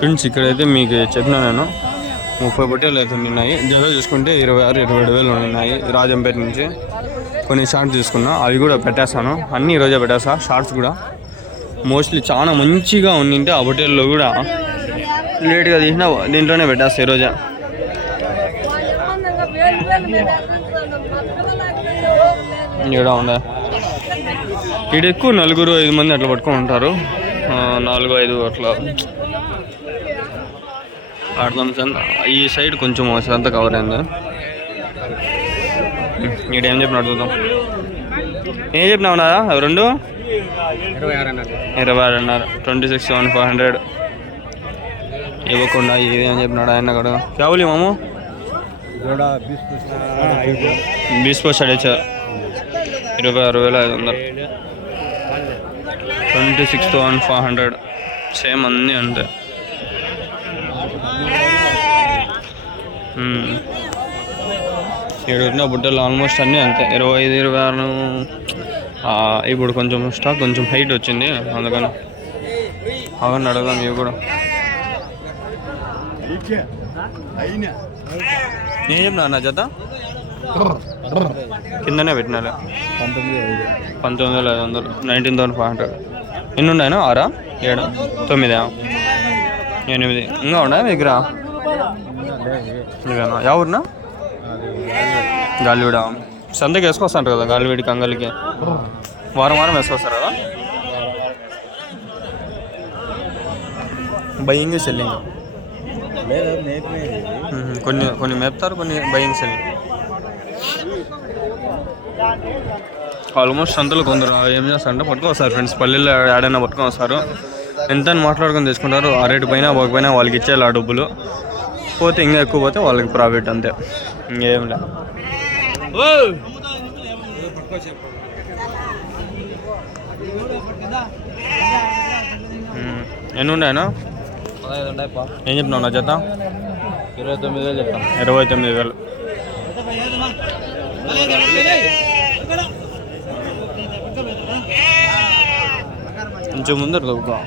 Friends ఇక్కడైతే మీకు చెప్పినా నేను 30 బట్టలు అయితే ఉన్నాయి. జగ చూసుకుంటే 26-27 ఉన్నాయి. రాజంపేట నుంచి కొన్ని షార్ట్స్ తీసుకున్నా, అవి కూడా పెట్టేస్తాను. అన్నీ ఈరోజే పెట్టేస్తా. షార్ట్స్ కూడా మోస్ట్లీ చాలా మంచిగా ఉండింటే ఆ హోటల్లో కూడా లేట్గా తీసిన దీంట్లోనే పెట్టేస్తా ఈరోజే. ఇక్కడ ఉండే ఇక్కడ ఎక్కువ 4-5 మంది అట్లా పట్టుకొని ఉంటారు. 4-5 అట్లా ఆడతాం. ఈ సైడ్ కొంచెం అంతా కవర్ అయింది. ఇక్కడ ఏం చెప్పిన అడుగుతాం. ఏం చెప్పినావు నా రెండు 26 అన్నారు. 26,500 ఇవ్వకుండా ఏం చెప్పినాడు ఆయన కూడా. క్యావులి మాము 20 साढ़े 26,500 26,500 సేమ్ అన్నీ అంతే. ఇక్కడ బుట్టలు ఆల్మోస్ట్ అన్నీ అంతే 25-26. ఇప్పుడు కొంచెం స్టాక్ కొంచెం హైట్ వచ్చింది, అందుకని అవన్నీ అడగదాం. ఇవి కూడా ఏం చెప్పినా నా జత కిందనే పెట్టినారు 19,500 19,500. ఎన్ని ఉన్నాయో 6, 7, 9, 8 ఇంకా ఉన్నాయి మీ దగ్గర. ఇవేనా ఎవరినా గాలివీడ సంతకి వేసుకొస్తాంటారు కదా, గాలివీడికి అంగలికి వారం వేసుకొస్తారు కదా. బయింగ్ సెల్లింగ్ కొన్ని మేపుతారు, కొన్ని బయింగ్ సెల్లింగ్. ఆల్మోస్ట్ సంతలు కొందరు ఏం చేస్తారంటే పట్టుకొని వస్తారు ఫ్రెండ్స్. పల్లెల్లో ఏడైనా పట్టుకొని వస్తారు. ఎంత మాట్లాడుకొని తీసుకుంటారు. ఆ రేటు పైన పోకపోయినా వాళ్ళకి ఇచ్చేయాలి ఆ డబ్బులు. పోతే ఇంకా ఎక్కువ పోతే వాళ్ళకి ప్రాఫిట్ అంతే, ఇంకేం లే. ఎన్ని ఉన్నాయనా? ఏం చెప్తున్నావు నా జత? 29,000 చెప్తాను. 29,000. కొంచెం ముందర దొబ్బా.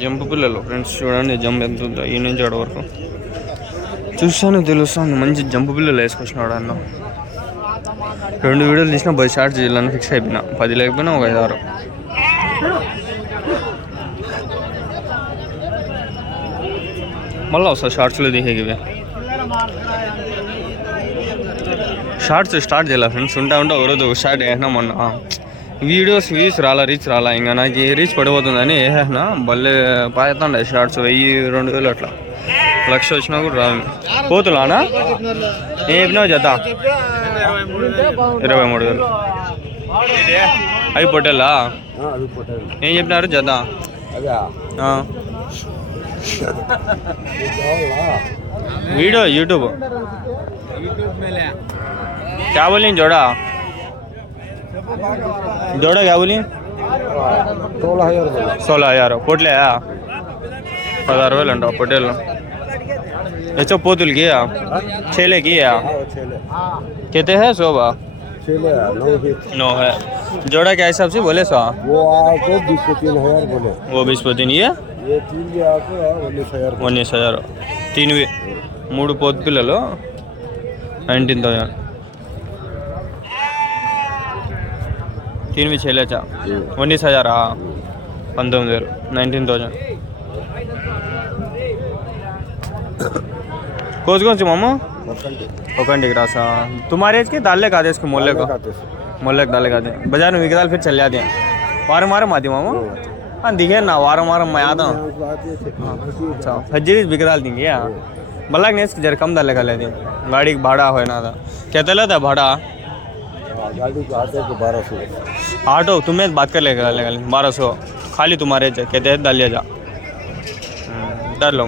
జంపు పిల్లలు ఫ్రెండ్స్ చూడండి, జంప్ ఎంత ఉందో ఈ నుంచి ఆడ వరకు చూస్తాను తెలుస్తాను. మంచి జంపు పిల్లలు వేసుకొచ్చినాడు అన్న. 2 వీడియోలు తీసినా 10 షార్ట్స్ చేయాలని ఫిక్స్ అయిపోయినా. 10 లేకపోయినా ఒక 5-6. మళ్ళీ వస్తా షార్ట్స్లో దిగేవి. షార్ట్స్ స్టార్ట్ చేయాలి ఫ్రెండ్స్. ఉంటే ఒకరోజు షార్ట్ వేసినా మొన్న వీడియోస్ వ్యూస్ రీచ్ రాలా. ఇంకా నాకు రీచ్ పడిపోతుందని వేసేసిన. భలే పాడుతుండే షార్ట్స్ 1,000-2,000 అట్లా. 1,00,000 వచ్చినా కూడా రాదు. పోతులానా ఏం చెప్పినావు జత? 23,000. అవి పొట్టేలా ఏం చెప్పినారు జత? वीडियो यूट्यूब क्या बोली जोड़ा क्या बोली? 16,000 पोटले 16,000 अंटा पोटेल. ऐसा पोतुल किया छेले किया कहते हैं 100 9 है जोड़ा क्या हिसाब से बोले 100? वो 20-3,000 बोले. वो 20-3. ये 19,000. 3 పోతు పిల్లలు 19,000. 3 చేయలేచా? 19,000 19,000 19,000. कौन सी मामू? ओखंडी रासा. तुम्हारे एज के दाले खाते इसके मोहल्ले को दाले खाते. बाजार में विकदाल फिर चल जाते हैं. वारम आती मामू. हाँ दिखे ना वारम मैं आता हूँ. अच्छा फज्जरी बिकदाल देंगे यार. मल्लाक ने जरा कम दाले का लेते हैं. गाड़ी भाड़ा हो ना था कहते लेता भाड़ा गाड़ी को आते तो 1200. ऑटो तुम्हें बात कर लेगा 1200 खाली तुम्हारे कहते हैं डालिए जा डर लो.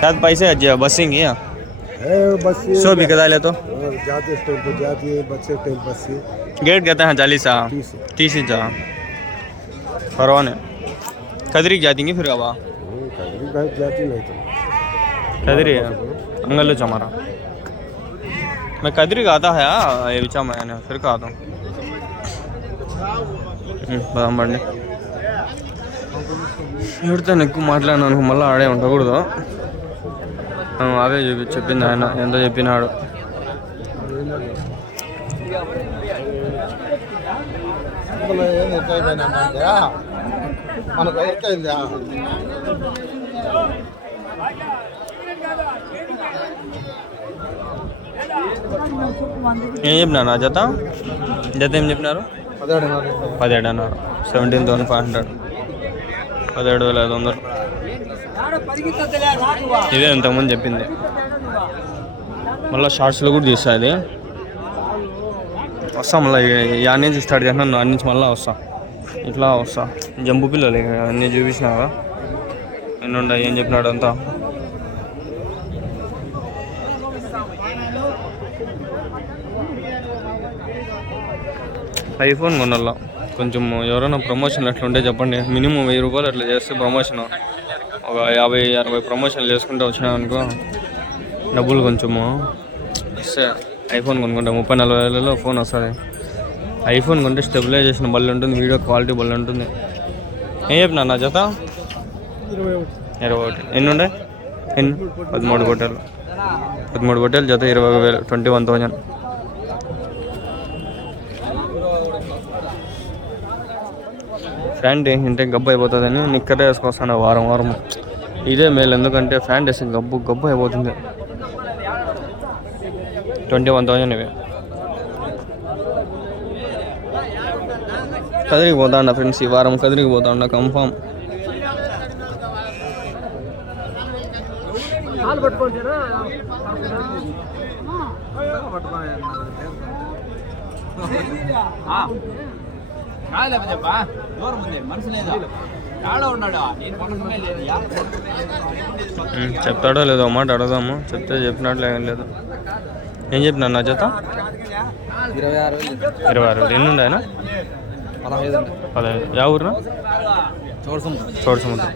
शायद पैसे बसिंग है बस 100 बिकदा ले तो जाते स्टॉप पे जाती है बच्चे टेल बस से गेट कहते हैं 40 इंच परवाने कदरी जाती फिर अब जाती नहीं तो कदरी अंगल हमारा मैं कदरी का आता है ये विचा मैंने फिर का आता हूँ పదండి. ఎవరితో ఎక్కువ మాట్లాడినాను మళ్ళీ ఆడే ఉండకూడదు. అవే చెప్పింది ఆయన ఎంత చెప్పినాడు. ఏం చెప్పినారు నా జత ఏం చెప్పినారు? 17,500. 17,500. 17,500. ఇదే ఇంతకుముందు చెప్పింది. మళ్ళీ షార్ట్స్లో కూడా తీస్తా. అది వస్తా మళ్ళీ యాడ్ నుంచి స్టార్ట్ చేసినా అన్ని నుంచి మళ్ళీ వస్తా. ఇట్లా వస్తా. జంబు పిల్లలు అన్నీ చూపించినావా ఎన్నుండ ఏం చెప్పినాడు అంతా. ఐఫోన్ కొనాలా కొంచెం. ఎవరైనా ప్రమోషన్ అట్లా ఉంటే చెప్పండి. మినిమం 1000 రూపాయలు అట్లా చేస్తే ప్రమోషన్ ఒక 50-60 ప్రమోషన్లు చేసుకుంటే వచ్చినామనుకో డబ్బులు కొంచెము ఇస్తే ఐఫోన్ కొనుక్కుంటా. 30-40 వేలలో ఫోన్ వస్తుంది. ఐఫోన్ కొంటే స్టెబిలైజేషన్ బల్లి ఉంటుంది, వీడియో క్వాలిటీ బల్లి ఉంటుంది. ఏం చెప్పినా నా జత? 21. ఎన్ని ఉండే? 13 గొట్టెలు. 13 గొట్టెలు జత 20,000. 21,000. ఫ్యాంట్ ఏంటంటే గబ్బు అయిపోతుందని నిక్కరే వేసుకొస్తాను వారం వారం. ఇదే మేలు, ఎందుకంటే ఫ్యాంట్ వేసి గబ్బు అయిపోతుంది. 21,000 ఇవి. కదిరికి పోతా ఉన్నా ఫ్రెండ్స్, ఈ వారం కదిరికి పోతా ఉన్నా కన్ఫామ్. చెప్తాడో లేదో మాట అడగదాము. చెప్తే చెప్పినట్లు ఏం లేదు. ఏం చెప్పినా నా జత? 26. ఎన్ని ఉండే ఆయన? 15. యా ఊరునా? చోడసముద్రం.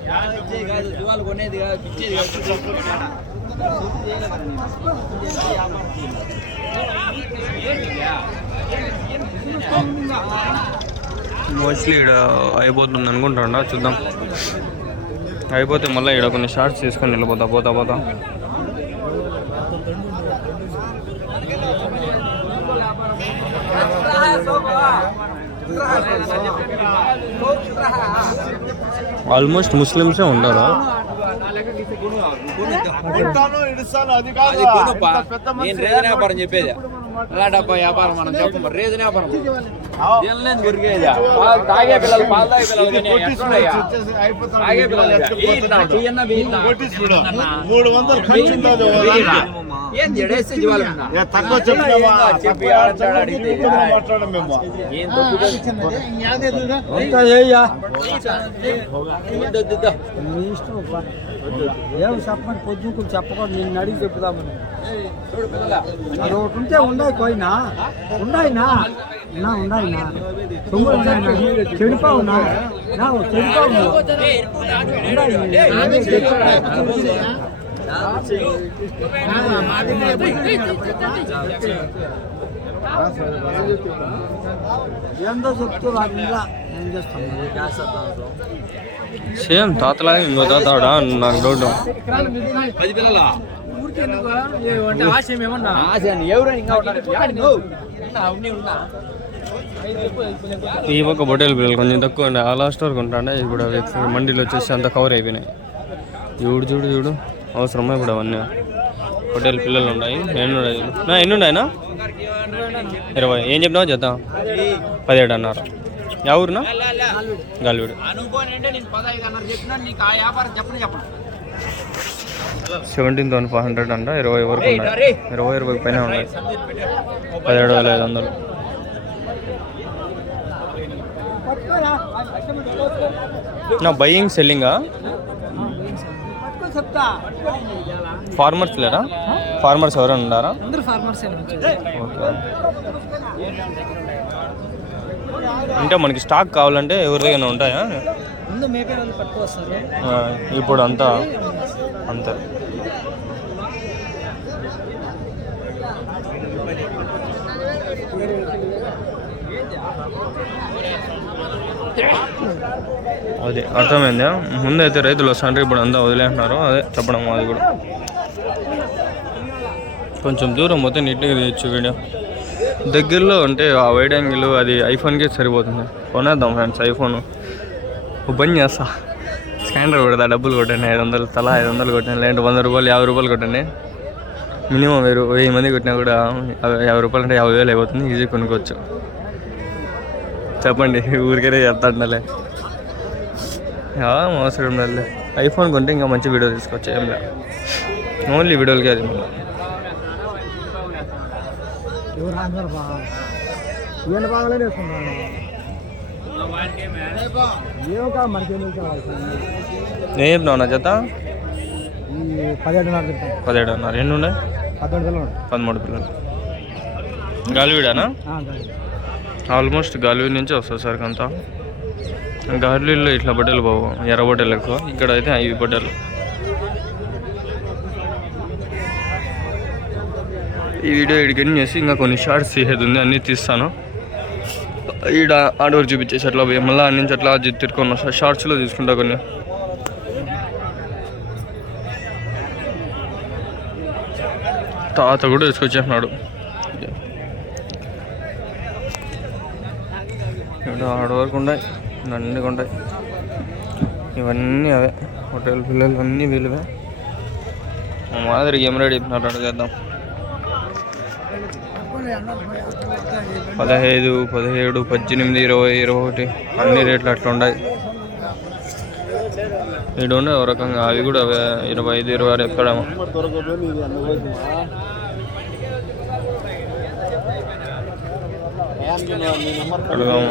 మోస్ట్లీ ఇక్కడ అయిపోతుంది అనుకుంటాడా, చూద్దాం. అయిపోతే మళ్ళీ ఇక్కడ కొన్ని షార్ట్స్ తీసుకొని వెళ్ళిపోతా పోతా. ఆల్మోస్ట్ ముస్లిమ్సే ఉంటారు. చెప్పేది వ్యాపారం మనం చెప్ప రేజన్ వ్యాపారం తాగే పిల్లలు పాలు తాగే ఏం చెప్పమని పొద్దుకులు చెప్పకుండా నిన్ను అడిగి చెప్తామని. అది ఒకటి ఉంటే ఉన్నాయి పోయినా ఉన్నాయినా ఉన్నాయినా చెడిపోవునా చెడిపోవు. ఏందో చెప్తే వాటిలా ఏం చేస్తాం. సేమ్ తాతలాగా ఇంకో తాతాడా నాకు డౌట్. ఈ పక్క బొటేల్ పిల్లలు కొంచెం తక్కువ ఉండే. ఆ లాస్ట్ వరకు ఉంటాండే. ఇప్పుడు అవి మండీలు వచ్చేసి అంతా కవర్ అయిపోయినాయి. చూడు అవసరమా ఇప్పుడు అవన్నీ. హోటల్ పిల్లలు ఉన్నాయి. ఎన్ని ఉన్నాయినా? 20. ఏం చెప్పినావు జత? 17 అన్నారు. యా ఊరునా? గాలివీడు. 17,500 అంట. 20 వరకు ఉన్నాయి. 20 పైన ఉన్నాయి. 17,500. నా బయ్యింగ్ సెల్లింగా? ఫార్మర్స్ లేరా? ఫార్మర్స్ ఎవరైనా ఉన్నారా? ఓకే. అంటే మనకి స్టాక్ కావాలంటే ఎవరి దగ్గర ఉంటాయా? ఇప్పుడు అంతా అంతే. అది అర్థమైందా? ముందైతే రైతులు వస్తుంటారు, ఇప్పుడు అంతా వదిలేస్తున్నారు. అదే చెప్పడం అది కూడా. కొంచెం దూరం పోతే నీట్గా తీయచ్చు వీడియో. దగ్గరలో అంటే ఆ వైడ్ యాంగిల్ అది ఐఫోన్కే సరిపోతుంది. కొనేద్దాం ఫ్రెండ్స్ ఐఫోన్. పని చేస్తా, స్కానర్ కొడతా, డబ్బులు కొట్టండి, 500 తలా 500 కొట్టండి, లేదంటే 100 రూపాయలు 50 రూపాయలు కొట్టండి. మినిమం 1000 మంది కొట్టినా కూడా 50 రూపాయలు అంటే 50,000 అయిపోతుంది. ఈజీ కొనుక్కోవచ్చు. చెప్పండి, ఊరికైనా చెప్తా ఉండాలి. అవసరం ఉండాలి. ఐఫోన్ కొంటే ఇంకా మంచి వీడియో తీసుకోవచ్చు. ఏం లేదు, ఓన్లీ వీడియోలకే అది. మళ్ళీ ఏం చెప్పినావు నా జత? 17.5. ఎన్ని ఉన్నాయి? 13 పిల్లలు. గాలివీడానా? ఆల్మోస్ట్ గాలివీడ్ నుంచి వస్తుంది సార్ అంతా. గాలివీడ్లో ఇట్లా బట్టలు బావు, ఎర్ర బట్టలు ఎక్కువ. ఇక్కడ అయితే ఇవి బట్టలు. ఈ వీడియో ఎడిటింగ్ చేసి ఇంకా కొన్ని షార్ట్స్ తీసేది ఉంది, అన్నీ తీస్తాను. ఈడ ఆడవర్ చూపించేసి అట్లా పోయి మళ్ళీ అన్ని నుంచి అట్లా తిరుకొని వస్తా. షార్ట్స్లో తీసుకుంటా కొన్ని. తాత కూడా తీసుకొచ్చేస్తున్నాడు. ఇక్కడ ఆడ వరకు ఉన్నాయి, దండిగా ఉంటాయి. ఇవన్నీ అవే హోటల్ పిల్లలు, అన్నీ వీలువే. మా మాదిరి గేమ్ రెడీ అయిపోయినారు. అడిగేద్దాం. 15, 17, 18, 20, 21 అన్ని రేట్లు అట్లా ఉన్నాయి. ఇక్కడ ఉండే ఒక రకంగా అవి కూడా 25, 26 ఎక్కడేమో. అడుగుదాము.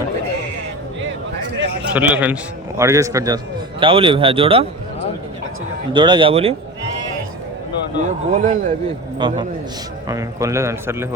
సర్లే ఫ్రెండ్స్, అడిగేసి కట్ చేస్తాం. क्या बोली भैया? जोड़ा क्या बोली? ये बोले अभी కొనలేదండి. సర్లే.